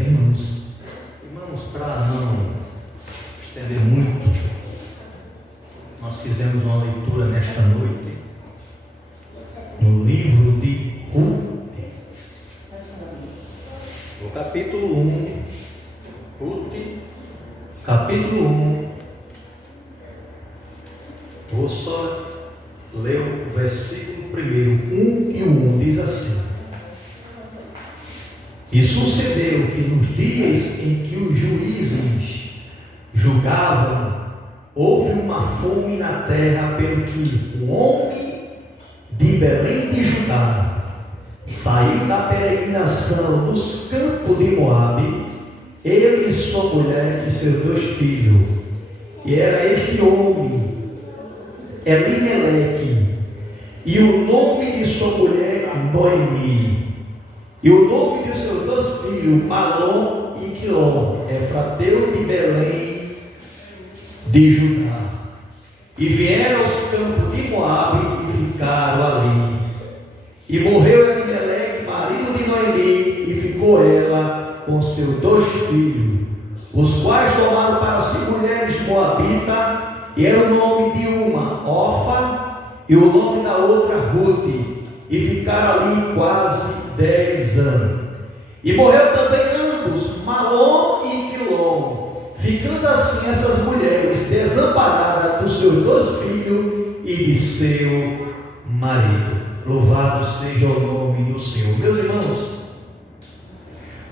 Amém, irmãos? Irmãos, para não estender muito, nós fizemos uma leitura nesta noite no livro de Ruth, no capítulo 1. Ruth, capítulo 1. Vou só ler o versículo primeiro, 1 e 1, diz assim: E sucedeu que nos dias em que os juízes julgavam, houve uma fome na terra, pelo que um homem de Belém de Judá saiu da peregrinação dos campos de Moabe, ele e sua mulher e seus 2 filhos. E era este homem Elimeleque, e o nome de sua mulher Noemi, e o nome de seus 2 filhos Malom e Quilom, efrateu de Belém de Judá. E vieram aos campos de Moabe e ficaram ali. E morreu Elimeleque, marido de Noemi, e ficou ela com seus 2 filhos, os quais tomaram para si mulheres moabitas, e era o nome de uma Orfa, e o nome da outra Ruth, e ficaram ali quase 10 anos. E morreu também ambos, Malom e Quilom, ficando assim essas mulheres desamparadas dos seus 2 filhos e de seu marido. Louvado seja o nome do Senhor. Meus irmãos,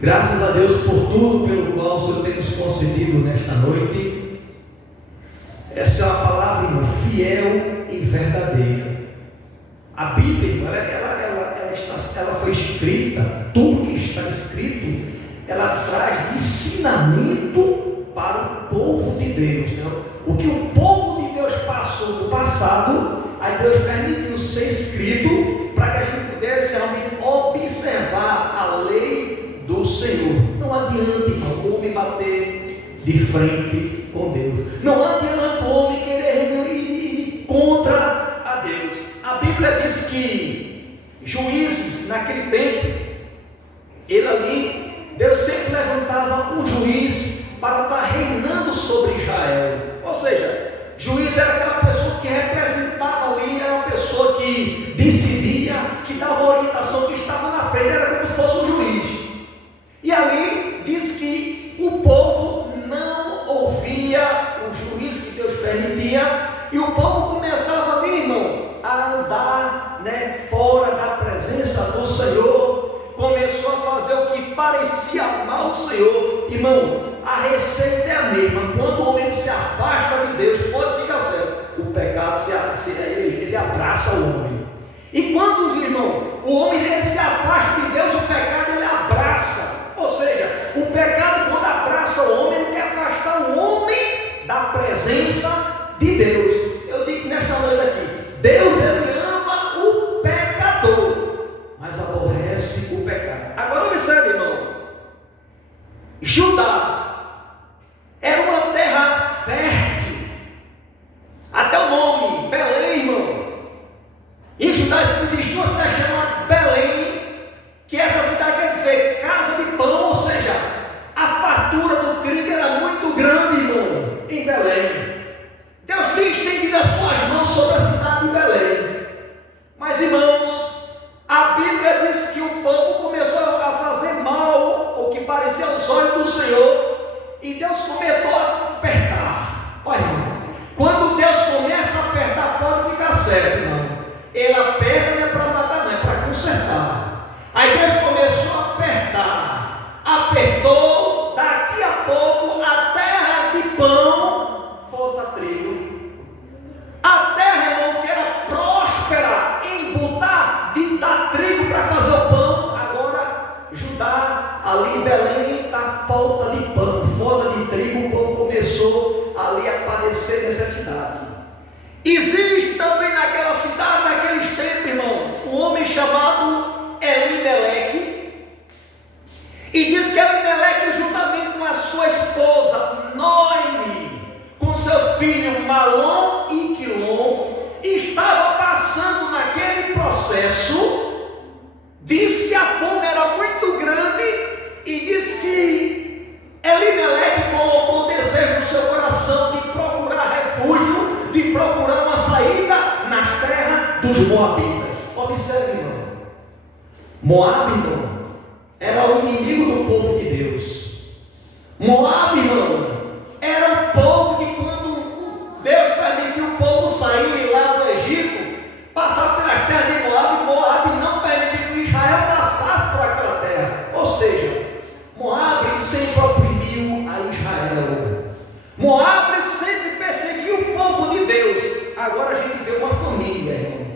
graças a Deus por tudo pelo qual o Senhor tem nos concedido nesta noite. Essa é uma palavra, irmão, fiel e verdadeira. A Bíblia, irmão, ela foi escrita, tudo que está escrito, ela traz de ensinamento para o povo de Deus, né? O que o povo de Deus passou no passado, aí Deus permitiu ser escrito para que a gente pudesse realmente observar a lei do Senhor. Não adianta, irmão, o homem bater de frente com Deus. Não adianta o homem querer ir contra a Deus. A Bíblia diz que juízes naquele tempo, Deus sempre levantava um juiz para estar reinando sobre Israel. Ou seja, juiz era aquela pessoa que representava ali, era uma pessoa que decidia, que dava orientação, que estava na frente, era como se fosse um juiz. E ali diz que o povo não ouvia o juiz que Deus permitia, e o povo começava ali, irmão, a andar, fora da presença do Senhor, começou a fazer o que parecia mal ao Senhor. Irmão, a receita é a mesma. Quando o homem se afasta de Deus, pode ficar certo, o pecado ele abraça o homem. E quando, irmão, o homem ele se afasta de Deus, o pecado ele abraça. Ou seja, o pecado, quando abraça o homem, ele quer afastar o homem da presença de Deus. Eu digo nesta noite aqui, Deus ele ama o pecador, mas aborrece o pecado. Agora observe, irmão, Judá era uma terra fértil, até o nome Belém, irmão. Em Judá existia uma cidade chamada Belém, que essa cidade quer dizer casa de pão, ou seja, a fartura do trigo era muito grande, irmão, em Belém. Deus tem estendido as suas mãos sobre a cidade de Belém. Mas, irmãos, a Bíblia diz que o povo começou a fazer mal, o que parecia aos olhos do Senhor, e Deus começou a apertar. Olha, irmão, quando Deus começa a apertar, pode ficar certo, irmão. Ele aperta não é para matar, não, é para consertar. Aí Deus começou a apertar, apertou, daqui a pouco a terra de pão falta trigo. A terra, irmão, que era próspera em botar, de dar trigo para fazer o pão, agora Judá, ali em Belém, está falta de pão, falta de trigo, o povo começou ali a padecer necessidade. Existe também naquela cidade, naqueles tempos, irmão, um homem chamado Elimeleque, e diz que Elimeleque, juntamente com a sua esposa Noemi, com seu filho Malom e Quilom, estava passando naquele processo. Diz que a fome era muito grande, e diz que moabitas. Observe, irmão. Moabe, irmão, era o inimigo do povo de Deus. Moabe, irmão, era um povo que quando Deus permitiu o povo sair lá do Egito, passar pelas terras de Moabe, Moabe não permitiu que Israel passasse por aquela terra. Ou seja, Moabe sempre oprimiu a Israel. Moabe sempre perseguiu o povo de Deus. Agora a gente vê uma família, irmão,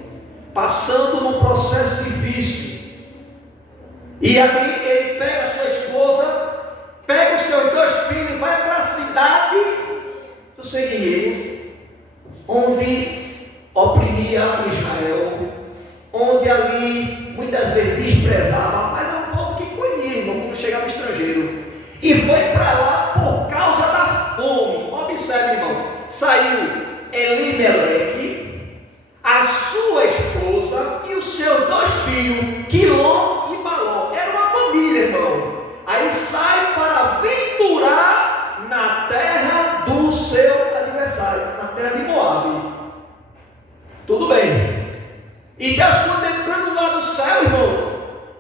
passando num processo difícil. E ali ele pega a sua esposa, pega os seus 2 filhos e vai para a cidade do seu inimigo, onde oprimia Israel, onde ali muitas vezes desprezava, mas é um povo que colhia, irmão, quando chegava estrangeiro. E foi para lá por causa da fome. Observe, irmão, saiu Elimeleque, a sua esposa e os seus 2 filhos, Quilom e Malom. Era uma família, irmão. Aí sai para aventurar na terra do seu adversário, na terra de Moabe. Tudo bem. E Deus contemplando lá do céu, irmão,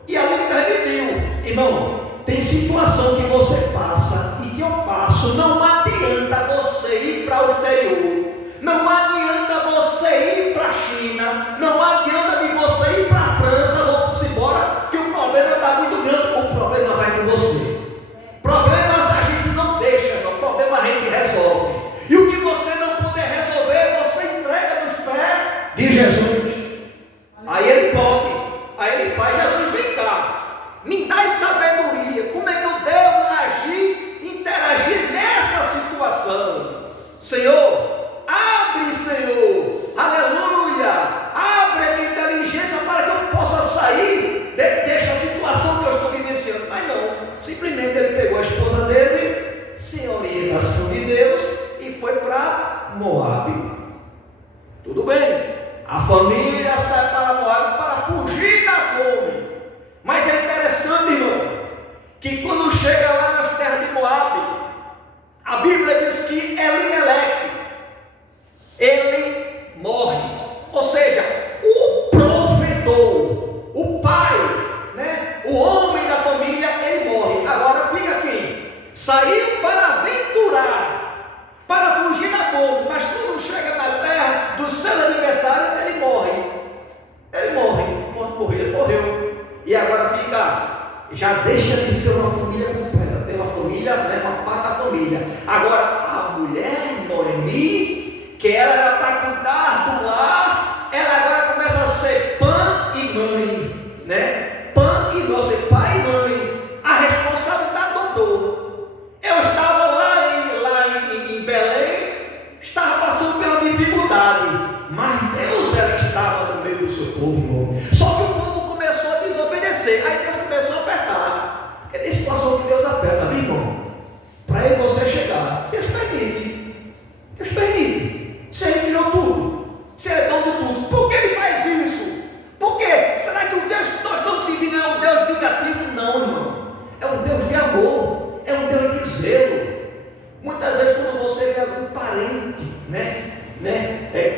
e ali permitiu. Irmão, tem situação que você passa e que eu passo. Não adianta você ir para o exterior. Não adianta você ir para a China. Não adianta de você ir para a França. Vamos embora, que o problema está muito grande. O problema vai com você. Problemas a gente não deixa, não. Problema a gente resolve. E o que você não puder resolver, você entrega nos pés de Jesus. Aí ele pode. Aí ele faz: Jesus, vem cá, me dá sabedoria. Como é que eu devo agir, interagir nessa situação? Senhor, abre, Senhor, aleluia, abre a minha inteligência para que eu possa sair dessa situação que eu estou vivenciando. Mas não, simplesmente ele pegou a esposa dele, sem orientação de Deus, e foi para Moabe. Tudo bem, a família sai para Moabe para fugir da fome. Mas é interessante, irmão, que quando chega lá nas terras de Moabe, a Bíblia diz que Elimeleque, ele morre. Ou seja, o provedor, o pai, né, o homem da família, ele morre. Agora fica aqui, saiu para aventurar, para fugir da fome, mas quando chega na terra do seu aniversário, ele morre. Ele morreu. E agora fica, já deixa de ser uma família completa, tem uma família, né, uma parte da família. Agora a mulher Noemi, que ela era para cuidar do lar, ela agora começa a ser pai e mãe, né? Pai e mãe, ser pai e mãe. A responsabilidade dobrou. Eu estava lá em Belém, estava passando pela dificuldade, mas Deus era que estava no meio do seu povo, irmão. Só que o povo começou a desobedecer. Aí Deus começou a apertar. Porque tem situação que Deus aperta, viu, irmão? Para ele você chegar, Deus permite. Deus permite. Se ele criou tudo, se ele é dono de tudo, por que ele faz isso? Por quê? Será que o Deus que nós estamos servindo é um Deus vingativo? Não, irmão. É um Deus de amor, é um Deus de zelo. Muitas vezes quando você vê algum parente,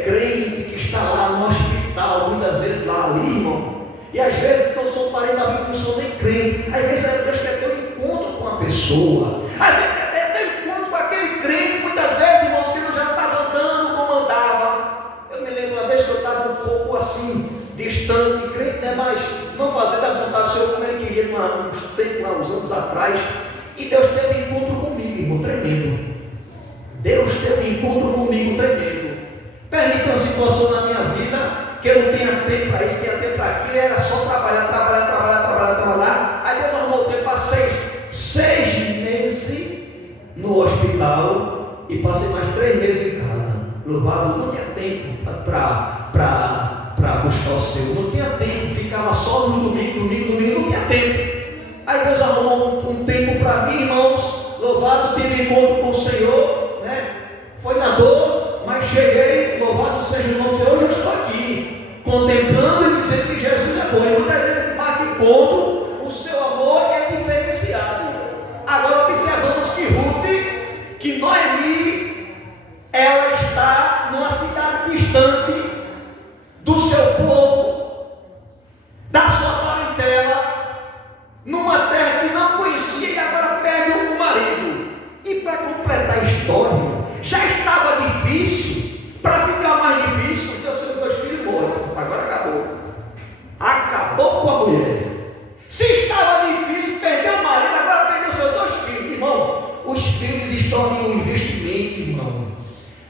crente que está lá no hospital, muitas vezes lá ali, irmão, e às vezes não são parentes da vida, não são nem crentes. Às vezes Deus quer ter um encontro com a pessoa. Às vezes quer ter um encontro com aquele crente. Muitas vezes, irmãos, que eu já estava andando como andava. Eu me lembro uma vez que eu estava um pouco assim, distante, crente, né? Mas não fazendo a vontade do Senhor como ele queria, uns anos atrás. E Deus teve um encontro comigo, irmão, tremendo. Deus teve um encontro comigo tremendo. Permite uma situação na minha vida que eu não tenha tempo para isso, tenha tempo para aquilo, era só trabalhar. Aí Deus arrumou tempo para 6 meses no hospital e passei mais 3 meses em casa. Louvado, não tinha tempo para buscar o seu, não tinha tempo, ficava só no domingo, não tinha tempo. Aí Deus arrumou um tempo para mim, irmãos. Louvado, tive encontro com o Senhor, né? Foi na dor, mas cheguei. Louvado seja o nome do Senhor. Hoje eu estou aqui, contemplando e dizendo que Jesus é bom. E muitas vezes marca encontro, o seu amor é diferenciado. Agora observamos que Ruth, que Noemi, ela está numa cidade distante do seu povo.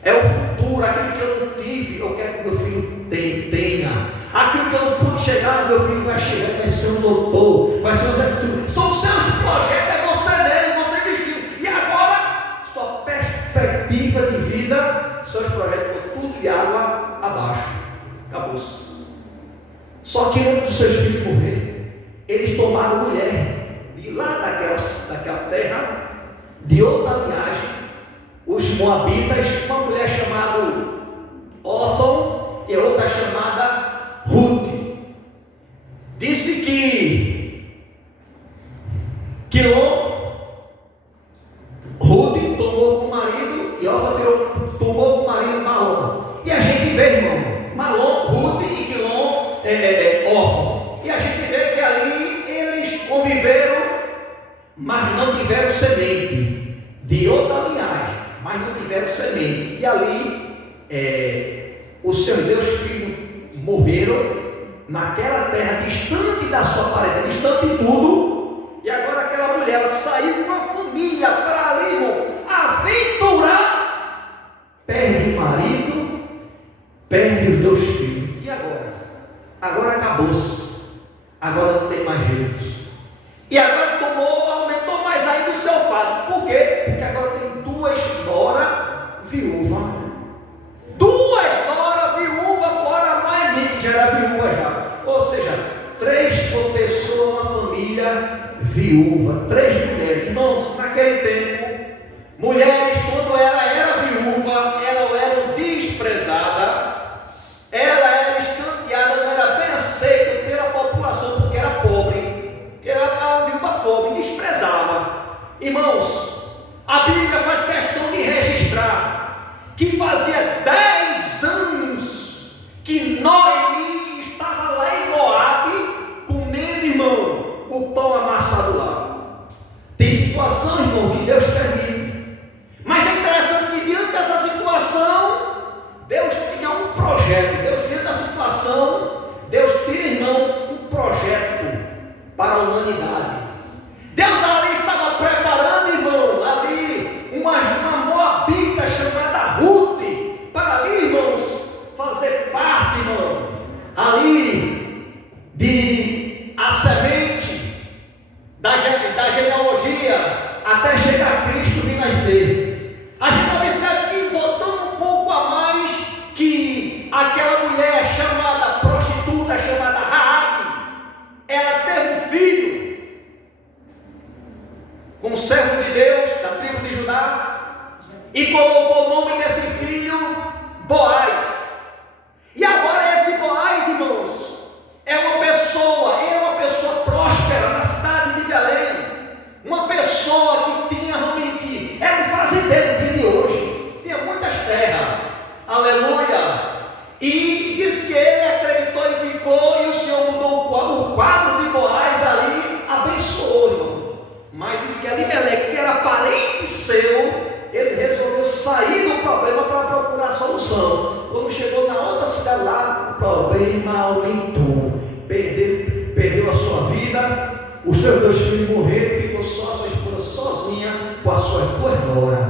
É o futuro, aquilo que eu não tive, eu quero que meu filho tenha. Aquilo que eu não pude chegar, meu filho vai chegar, vai ser um doutor, vai ser um executivo. São os seus projetos, é você nele, você vestiu. E agora, sua perspectiva de vida, seus projetos foram tudo de água abaixo. Acabou-se. Só que antes dos seus filhos morrerem, eles tomaram mulher de lá daquela terra, de outra linhagem, os moabitas, uma mulher chamada Othon e outra chamada Ruth. Disse que Ruth tomou com o marido e Othon tomou com o marido Malom. E a gente vê, irmão, Malom, Ruth e Quilom, Othon. E a gente vê que ali eles conviveram, mas não tiveram semente, de outra linhagem, mas não tiveram semente. E ali os seus dois filhos morreram naquela terra, distante da sua parede, distante de tudo. E agora aquela mulher, ela saiu com a família para ali, irmão, aventurar, perde o marido, perde os dois filhos. E agora? Agora acabou-se. Agora não tem mais jeito. E agora aumentou mais ainda o seu fardo. Por quê? Porque agora tem duas noras viúvas. Duas noras viúvas, fora a mãe que já era viúva já. Ou seja, 3 pessoas, uma família viúva. 3 mulheres. Irmãos, naquele tempo, mulheres, quando ela era viúva, elas eram desprezadas. Ela era escanteada, não era bem aceita pela população, porque era pobre. Era uma viúva pobre, desprezava. Irmãos, a Bíblia faz questão de registrar que fazia 10 anos que Noemi estava lá em Moabe, comendo, irmão, o pão amassado lá. Tem situação, irmão, que Deus permite. Mas é interessante que diante dessa situação, Deus tinha um projeto. Diante da situação, Deus tinha, irmão, um projeto para a humanidade. Deus ali estava preparando, irmão, ali uma moabita chamada Ruth, para ali, irmãos, fazer parte, irmão, ali de a semente da genealogia até chegar a Cristo vir nascer. A gente observa que, voltando um pouco a mais, que aquela mulher chamada prostituta, chamada Raabe, ela teve um filho com um servo de Deus, da tribo de Judá, e colocou o nome desse filho Boaz. E agora esse Boaz, irmãos, é uma pessoa próspera na cidade de Belém, uma pessoa que tinha realmente, era um fazendeiro de hoje, tinha muitas terras, aleluia, e diz que ele acreditou e ficou, e o Senhor mudou o quadro de Boaz ali, abençoou, irmão. Mas diz que Elimelec, que era parente seu, ele resolveu sair do problema para procurar solução. Quando chegou na outra cidade lá, o problema aumentou. Perdeu a sua vida, os seus 2 filhos morreram, ficou só a sua esposa sozinha com as suas 2 noras.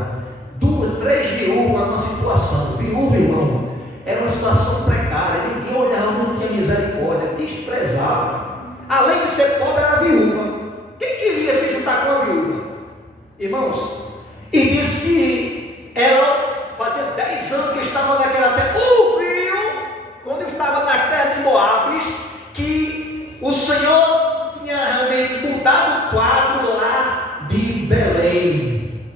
2, 3 viúvas numa situação. Viúva, irmão, era uma situação precária, ninguém olhava, não tinha misericórdia, desprezava. Além de ser pobre, era viúva. Quem queria se juntar com a viúva? Irmãos, e diz que ela fazia 10 anos que estava naquela terra, ouviu, quando estava nas terras de Moabes, que o Senhor tinha realmente mudado o quadro lá de Belém.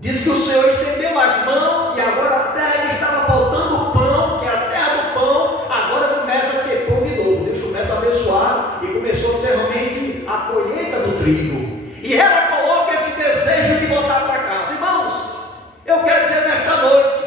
Diz que o Senhor estendeu as mãos e agora a terra que estava faltando pão, que é a terra do pão, agora começa a ter pão de novo. Deus começa a abençoar e começou a ter realmente a colheita do trigo. E ela coloca esse desejo de voltar para casa. Irmãos, eu quero dizer nesta noite,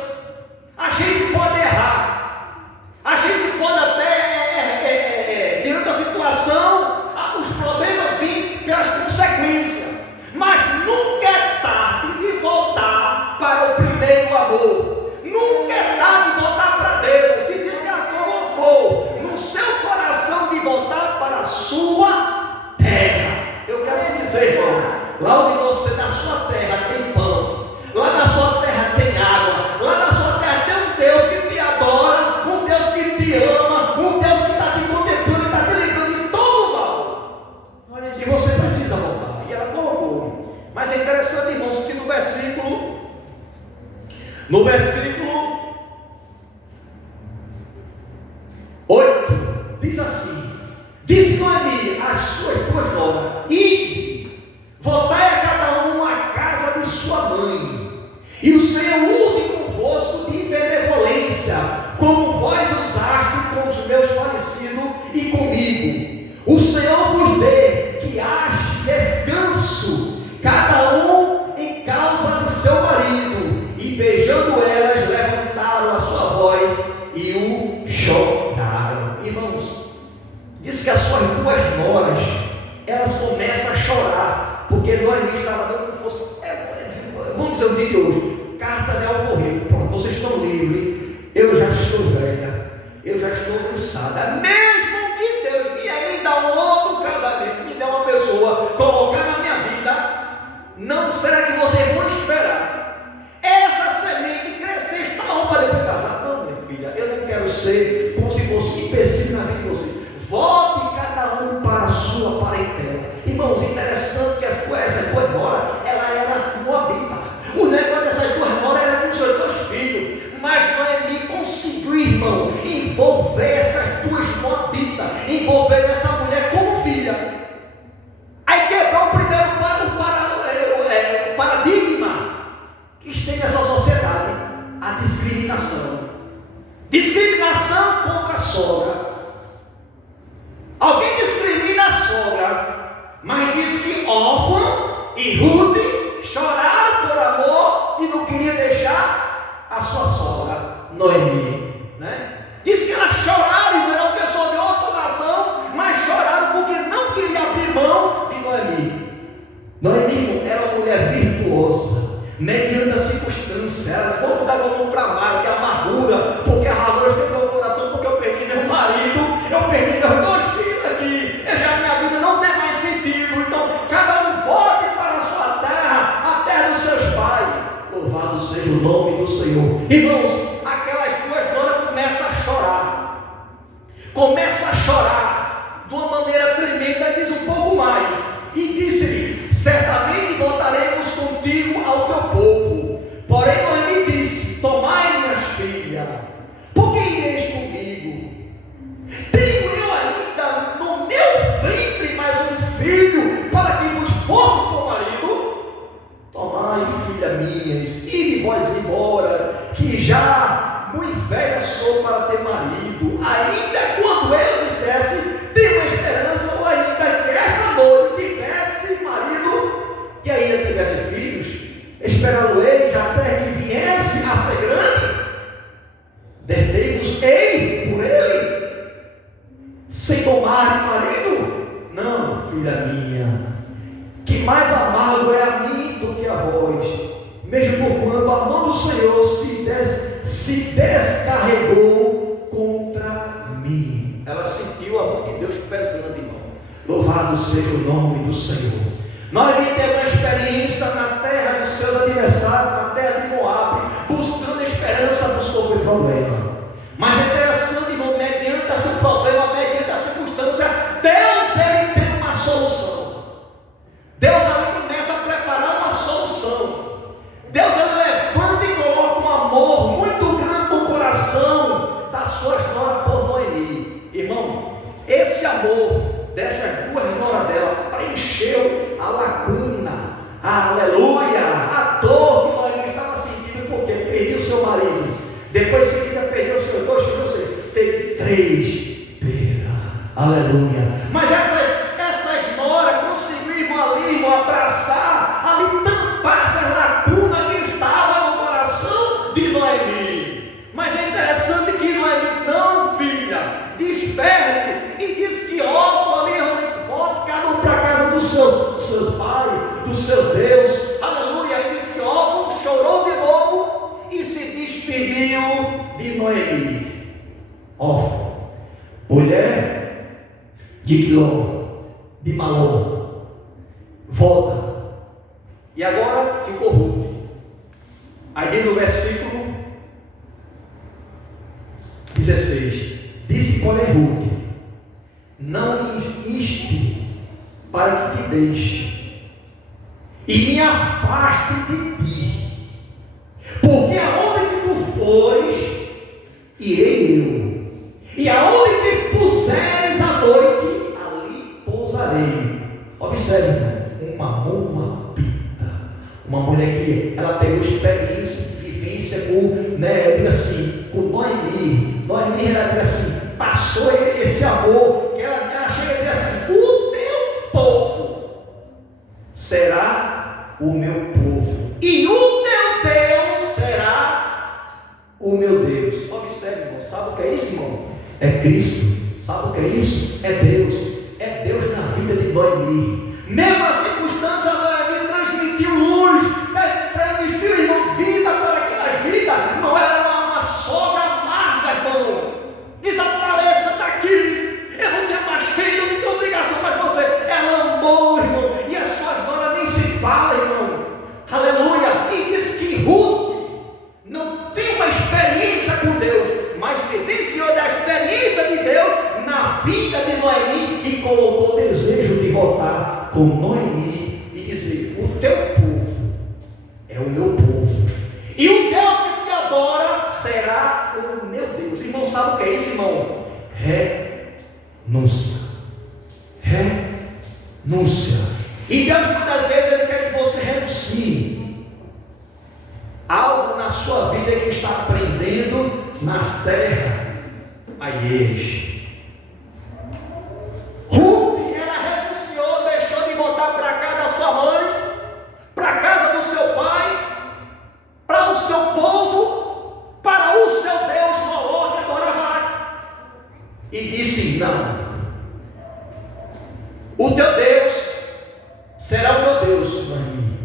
a gente pode errar, a gente pode até, diante da situação, os problemas vêm pelas consequências, mas nunca é tarde de voltar para o primeiro amor, nunca é tarde de voltar para Deus. E diz que ela colocou no seu coração de voltar para a sua terra. Eu quero te dizer, irmão, lá onde você, na sua terra, tem pão, lá na sua terra tem água, lá na sua terra Mas é interessante, irmãos, que no versículo 8, diz assim: disse Noemi às suas duas noras: ide, voltai a cada um à casa de sua mãe, e o Senhor use convosco de benevolência, como vós usaste com os meus falecidos e comigo. O Senhor vos dê que ache descanso, cada um em causa de seu marido. E beijando elas, levantaram a sua voz e o choraram. Irmãos, diz que as suas duas noras, elas começam a chorar, porque Noemi estava dando como fosse, vamos dizer o dia de hoje, carta de alforreiro. Pronto, vocês estão livres, eu já estou velha, eu já estou cansada. Mesmo que Deus vier me dar um outro casamento, me der uma pessoa, colocar na minha vida, não será que vocês vão esperar essa semente crescer, está on para depois casar? Não, minha filha, eu não quero ser como se fosse um empecilho na vida de vocês. Volte cada um para a sua parentela. Irmãos, interessante que essas duas noras, ela era moabita. O negócio dessas duas noras era com seus dois filhos, mas Noemi conseguiu, irmão, envolver essas duas moabitas, envolver essa mulher como filha. Aí quebrou o primeiro paradigma que tem nessa sociedade: a discriminação contra a sogra. Alguém discrimina a sogra, mas diz que Orfa e Ruth choraram por amor e não queria deixar a sua sogra, Noemi, né? Diz que elas choraram, não eram pessoas de outra nação, mas choraram porque não queria abrir mão de Noemi. Noemi era uma mulher virtuosa, mediante a circunstância. Elas foram dar o nome para amar, de amargura, porque a amargura tem meu coração, porque eu perdi meu marido, eu perdi meus dois filhos aqui, minha vida não tem mais sentido. Então cada um volte para a sua terra, a terra dos seus pais. Louvado seja o nome do Senhor. Irmãos, aquelas duas noras começam a chorar de uma maneira tremenda. E diz um pouco mais, e disse-lhe: certamente voltaremos contigo ao teu povo. Porém Noemi disse: tomai minhas filhas, porque ireis comigo? Tenho eu ainda no meu ventre mais um filho, para que vos fosse por marido? Tomai, filha minhas, ide vós embora, que já muito velha sou para ter marido. Ainda quando eu dissesse: tenho uma esperança, ou ainda que esta noite tivesse marido e ainda tivesse filhos, esperá-lo-eis até que viesse a ser grande. Derdei-vos-ei por ele, sem tomar marido? Não, filha minha, que mais amargo é a mim do que a vós, mesmo porquanto a mão do Senhor se descarregou contra mim. Ela sentiu a mão de Deus pesando, irmão. Louvado seja o nome do Senhor. Noemi teve uma experiência na terra dos seus adversários, na terra de Moabe, buscando esperança, buscou o problema. Mas é interessante, irmão, mediante esse problema, mediante a circunstância, Deus, ele tem uma solução. Deus ali começa a preparar uma solução. Deus, ele levanta e coloca um amor muito grande no coração das suas noras por Noemi. Irmão, esse amor dessas duas noras dela preencheu a lacuna, aleluia, a dor que Noemi estava sentindo, porque perdeu seu marido, depois em seguida perdeu seus dois filhos, teve 3 perdas, aleluia. Mas essas noras conseguiram ali, irmão, abraçar, ali tampar essas lacunas que estavam no coração de Noemi. Mas é interessante que Noemi: não, filha, desperte, e diz que Orfa ali realmente volte cada um para casa dos seus pais, dos seus Deus, aleluia. E diz que Orfa chorou de novo e se despediu de Noemi. Orfa, mulher de Quilom, de Malom, volta. E agora ficou Ruth. Aí diz no versículo 16: disse, porém, Ruth: não me inste para que te deixe, e minha afaste de ti, porque aonde que tu fores, irei eu, e aonde que puseres a noite, ali pousarei. Observe, uma mulher que ela pegou experiência, vivência com, eu digo assim, com Noemi, ela diz assim, passou esse amor, que ela chega a dizer assim, o teu povo será o meu povo, e o teu Deus será o meu Deus. Observe, irmão, sabe o que é isso, irmão? É Cristo. Sabe o que é isso? É Deus na vida de Noemi. Mesmo a circunstância, Noemi transmitiu luz, transmitiu, irmão, vida para aquelas vidas. Não era uma sogra amarga, irmão. Desapareça daqui, eu não tenho mais filho, não tenho obrigação mais você. Ela amou, irmão, e as suas noras nem se fala, irmão. Aleluia. E diz que Ruth não tem uma experiência com Deus, mas vivenciou da experiência de Deus na vida de Noemi e colocou o desejo de voltar com Noemi e dizer: o teu povo é o meu povo, e o Deus que te adora será o meu Deus. Irmão, sabe o que é isso, irmão? Renúncia. E Deus muitas vezes Ele quer que você renuncie algo na sua vida que está aprendendo na terra alheia. Ruth, ela renunciou, deixou de voltar para a casa da sua mãe, para a casa do seu pai, para o seu povo, para o seu Deus Moloque, que adorava lá, e disse: não, o teu Deus será o meu Deus, Noemi,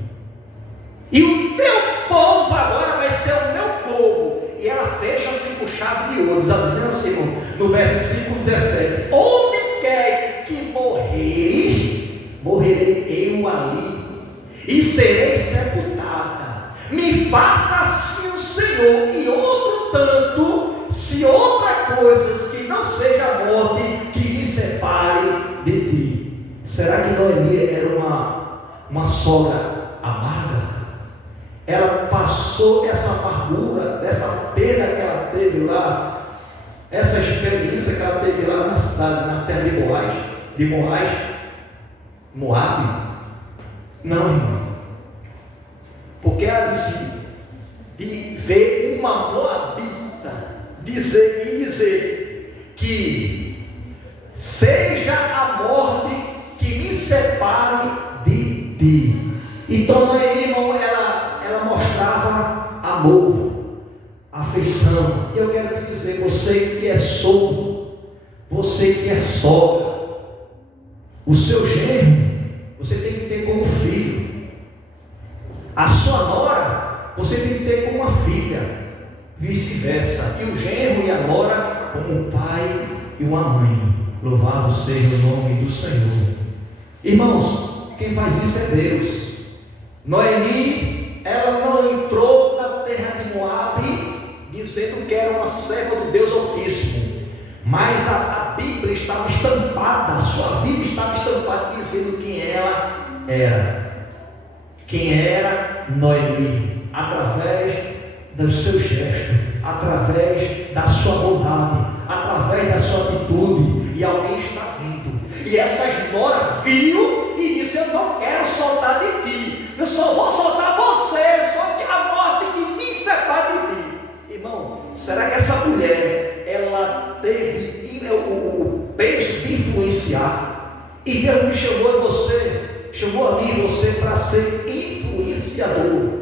e o teu povo agora vai ser o meu povo. E ela fecha assim com chave de ouro, dizendo assim, no versículo 17: onde quer que morrerei eu ali, e serei sepultada. Me faça assim o Senhor, e outro tanto, se outra coisa que não seja a morte, que me separe de ti. Será que Noemi era uma sogra amarga? Ela passou essa amargura, essa perda que ela teve lá, essa experiência que ela teve lá na cidade, na terra de Moabe? Não, irmão. Porque ela disse, de ver uma moabita dizer que seja a morte que me separe de ti. Então, Noemi, irmão, ela mostrava amor, afeição. E eu quero te dizer, você que é sogro, você que é sogra, o seu genro, você tem que ter como filho. A sua nora, você tem que ter como uma filha. Vice-versa. E o genro e a nora como um pai e uma mãe. Louvado seja o nome do Senhor. Irmãos, quem faz isso é Deus. Noemi, ela não entrou na terra de Moabe dizendo que era uma serva do Deus Altíssimo, mas a Bíblia estava estampada, a sua vida estava estampada dizendo quem ela era. Quem era Noemi? Através do seu gesto, através da sua bondade, através da sua atitude. E alguém está vindo, e essa nora viu e disse: eu não quero soltar de ti, eu só vou soltar você, só que a morte que me separa de ti. Irmão, será que essa mulher, ela teve o peso de influenciar? E Deus me chamou a mim e você para ser influenciador,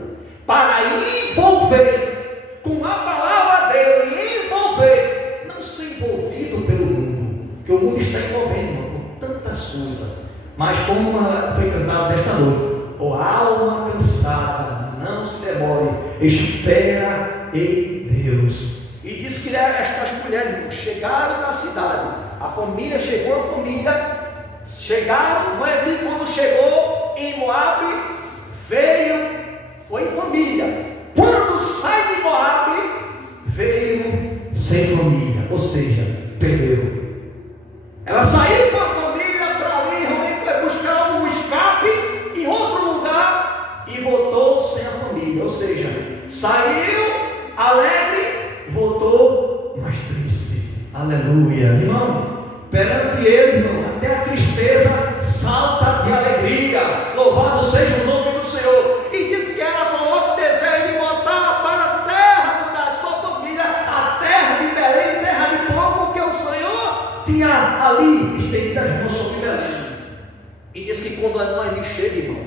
para envolver com a palavra dele, envolver, não ser envolvido pelo mundo, porque o mundo está envolvendo, irmão, com tantas coisas. Mas como foi cantado nesta noite: ó alma cansada, não se demore, espera em Deus. E diz que estas mulheres chegaram na cidade, a família chegou, chegaram, Noemi, quando chegou em Moabe, foi em família. Quando sai de Moabe, veio sem família, ou seja, perdeu. Ela saiu com a família para ali, realmente buscar um escape em outro lugar, e ou seja, saiu alegre, voltou mais triste. Aleluia, irmão. Perante ele, irmão, até a tristeza salta de alegria. Louvado seja o nome do Senhor. E diz que ela coloca o desejo de voltar para a terra da sua família, a terra de Belém, terra de povo, porque o Senhor tinha ali estendido as mãos sobre Belém. E diz que quando a Noemi chega, irmão,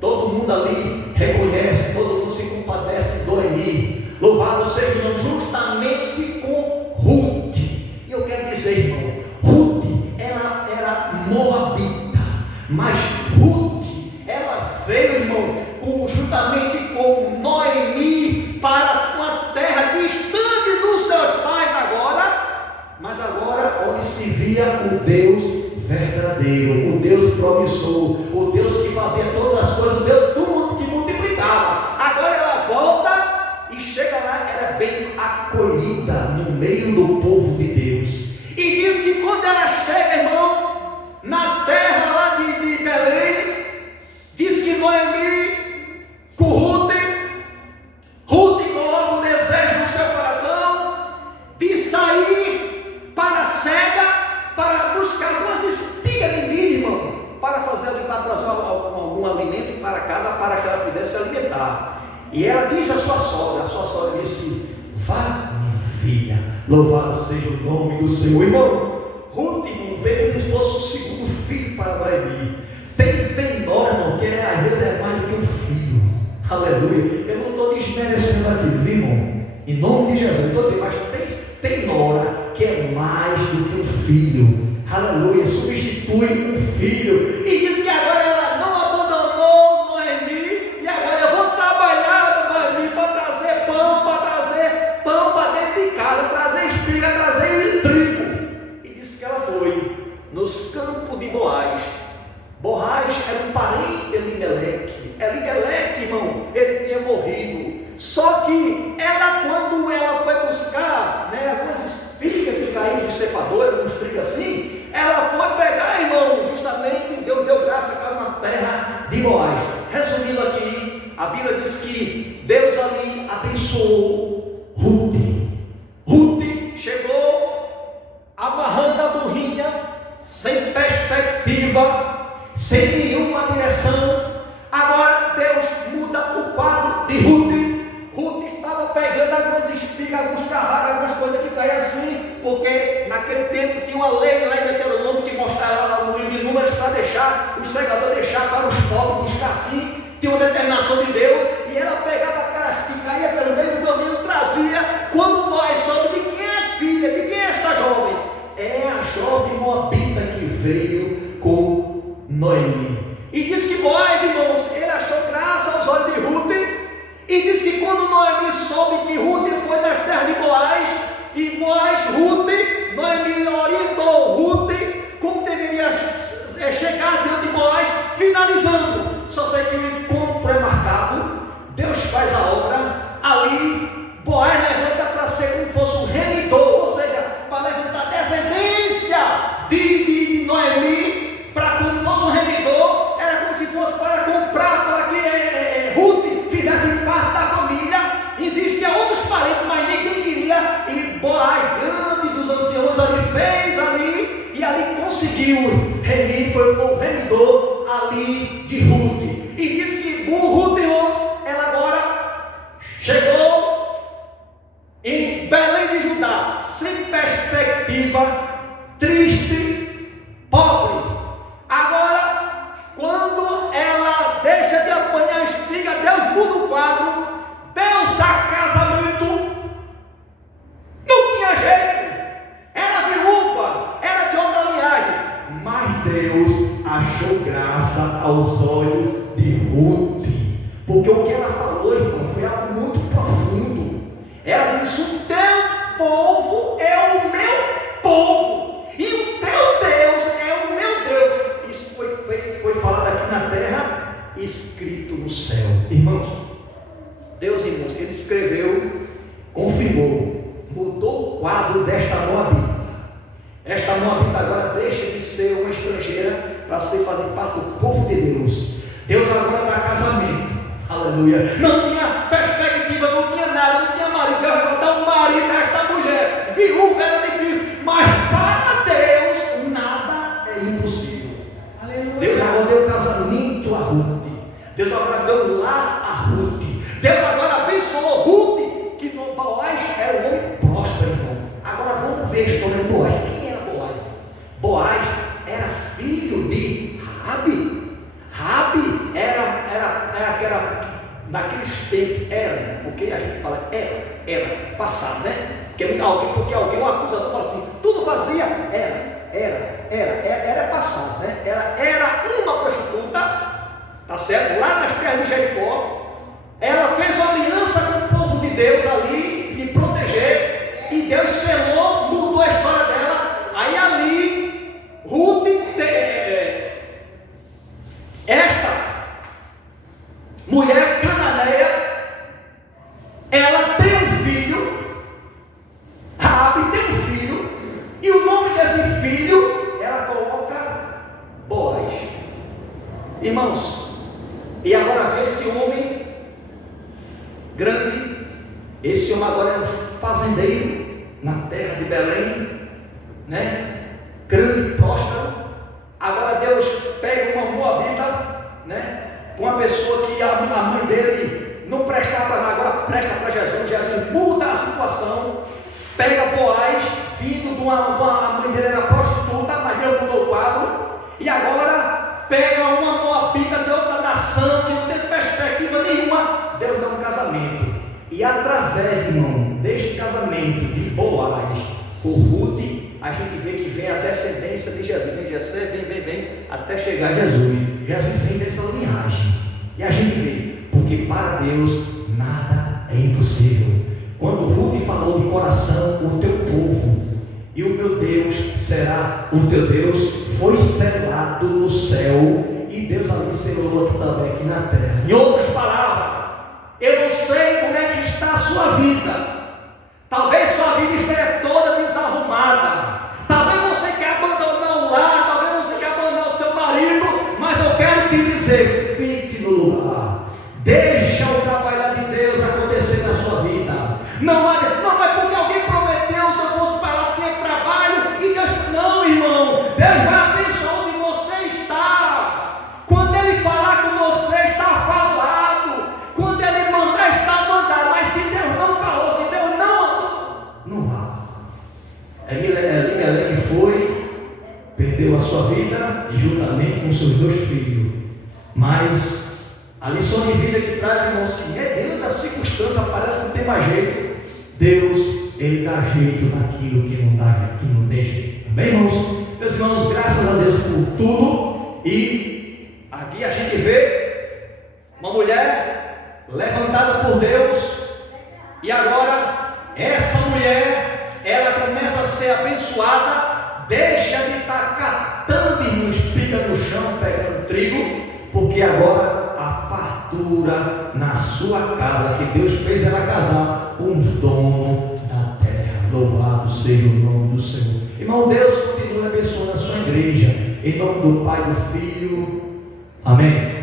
todo mundo ali reconhece, todo mundo se compadece de Noemi. Louvado seja o nome, justamente com Ruth. E eu quero dizer, irmão, Ruth, ela era moabita, mas Ruth, ela veio, irmão, juntamente com Noemi para uma terra distante dos seus pais agora, mas agora onde se via o Deus verdadeiro, o Deus promissor, o Deus que fazia todas as coisas, o Deus que multiplicava. Agora ela volta e chega lá, era bem acolhida no meio do povo de Deus. E diz que quando ela chega, irmão, na terra lá de Belém, diz que Noemi, com Ruth coloca um desejo no seu coração de sair para a cega, para buscar algumas espigas de milho, irmão, para trazer algum alimento para casa, para que ela pudesse se alimentar. E ela disse à sua sogra disse: vá, minha filha, louvado seja o nome do Senhor. Irmão, Ruth, irmão, veio como se fosse o segundo filho para Noemi. Tem nora, irmão, que às vezes é mais do que um filho. Aleluia. Eu não estou desmerecendo aquilo, viu, irmão? Em nome de Jesus. Eu estou dizendo, mas tem nora que é mais do que um filho. Aleluia. Substitui um filho. E diz que agora ela não abandonou Noemi. E agora eu vou trabalhar, Noemi, para trazer pão para dentro de casa, trazer espiga, trazer trigo. E disse que ela foi nos campos de Boaz. Boaz era um parente de Elimeleque. Elimeleque, irmão, ele tinha morrido. Só que ela, quando ela foi buscar, algumas espigas que caíram de ceifador, alguns trigos assim, ela foi pegar, irmão, justamente Deus deu graça, caiu na terra de Boaz. Resumindo aqui, a Bíblia diz que Deus ali abençoou Ruth. Ruth chegou amarrando a burrinha, sem perspectiva, sem nenhuma direção. Agora Deus muda o quadro de Ruth. Ruth estava pegando algumas espigas, alguns carvalhos, algumas coisas que caíam assim, porque naquele tempo tinha uma lei lá em Deuteronômio que mostrava lá no livro de Números para deixar os segadores deixar para os pobres buscar assim. Tinha uma determinação de Deus, e ela pegava aquelas que caía pelo meio do caminho, trazia. Quando nós soube de quem é filha, de quem é esta jovem, é a jovem moabita que veio com Noemi. E diz que Boaz, irmãos, ele achou graça aos olhos de Ruth. E diz que quando Noemi soube que Ruth foi nas terras de Boaz, e Boaz, Noemi orientou Ruth como deveria chegar diante de Boaz, finalizando. Só sei que o encontro é marcado, Deus faz a obra, ali Boaz levanta para ser como fosse um remidor, ou seja, para levantar a descendência de Noemi, para como fosse um remidor, era como se fosse para comprar, para que Ruth fizesse parte da família. Existiam outros parentes, mas ninguém queria, e Boaz, grande dos anciãos, ali fez ali, e ali conseguiu remir, foi o remidor ali de Ruth. E diz que Ruth, ela agora chegou em Belém de Judá, sem perspectiva, triste, pobre. Agora, quando ela deixa de apanhar a espiga, Deus muda o quadro. Deus dá casamento. Não tinha jeito. Era viúva, era de outra linhagem, mas Deus achou graça aos olhos de Ruth, porque o que ela falou, irmão, foi algo muito profundo. Ela disse: o teu povo é o meu povo, e o teu Deus é o meu Deus. Isso foi falado aqui na terra, escrito no céu. Irmãos, Deus, irmãos, ele escreveu, confirmou, mudou o quadro desta moabita. Esta moabita agora deixa de ser uma estrangeira para ser fazer parte do povo de Deus. Deus agora dá casamento. Aleluia. Não tinha que era, naqueles tempos, era, porque a gente fala era, passado, né? Porque alguém, um acusador, fala assim, tudo fazia, era passado, né? Era uma prostituta, tá certo? Lá nas terras de Jericó, ela fez aliança com o povo de Deus ali, de proteger, e Deus selou, mudou a história dela. Aí ali, Ruth, esta mulher cananeia, ela tem um filho, Raabe tem um filho, e o nome desse filho, ela coloca Boaz. Irmãos, e agora vê esse homem grande, esse homem agora é um fazendeiro na terra de Belém, né? Grande, próspero. Agora Deus pega uma moabita, né? Uma pessoa que a mãe dele não prestava para nada, agora presta para Jesus. Jesus muda a situação, pega Boaz, vindo de uma mãe dele era prostituta, mas Deus mudou o quadro, e agora pega uma moabita de outra nação que não tem perspectiva nenhuma. Deus dá um casamento, e através, irmão, deste casamento de Boaz com Ruth, a gente vê que vem a descendência de Jesus, vem Jessé, vem, até chegar a Jesus. Jesus vem dessa linhagem, e a gente vê, porque para Deus nada é impossível. Quando Ruth falou de coração, o teu povo e o meu Deus será o teu Deus, foi selado no céu, e Deus ali selou aqui também, aqui na terra. Em outras palavras, eu não sei como é que está a sua vida. Talvez sua vida esteja toda desarrumada. Talvez você quer abandonar o lar, talvez você quer abandonar o seu marido, mas eu quero te dizer, fique no lugar. Deixa o trabalho de Deus acontecer na sua vida. Não é porque alguém prometeu, se eu fosse para lá ter trabalho, e Deus, não, irmão, Deus vai abençoar onde você está. Quando Ele falar com você, está falado. Quando Ele mandar, está mandado. Mas se Deus não falou, se Deus não mandou, não vá. Elimelec foi, perdeu a sua vida, e juntamente com seus 2 filhos. Mas a lição de vida que traz, irmãos, que é dentro da circunstância, parece que não tem mais jeito. Deus, Ele dá jeito naquilo que não dá jeito, que não tem jeito. Amém, irmãos? Meus irmãos, graças a Deus por tudo. E aqui a gente vê uma mulher levantada por Deus. E agora, essa mulher, ela começa a ser abençoada. Deixa de estar catando e espiga no chão, pegando trigo, porque agora a fartura na sua casa, que Deus fez ela casar com o dono da terra. Louvado seja o nome do Senhor. Irmão, Deus continua abençoando a sua igreja, em nome do Pai, do Filho, amém.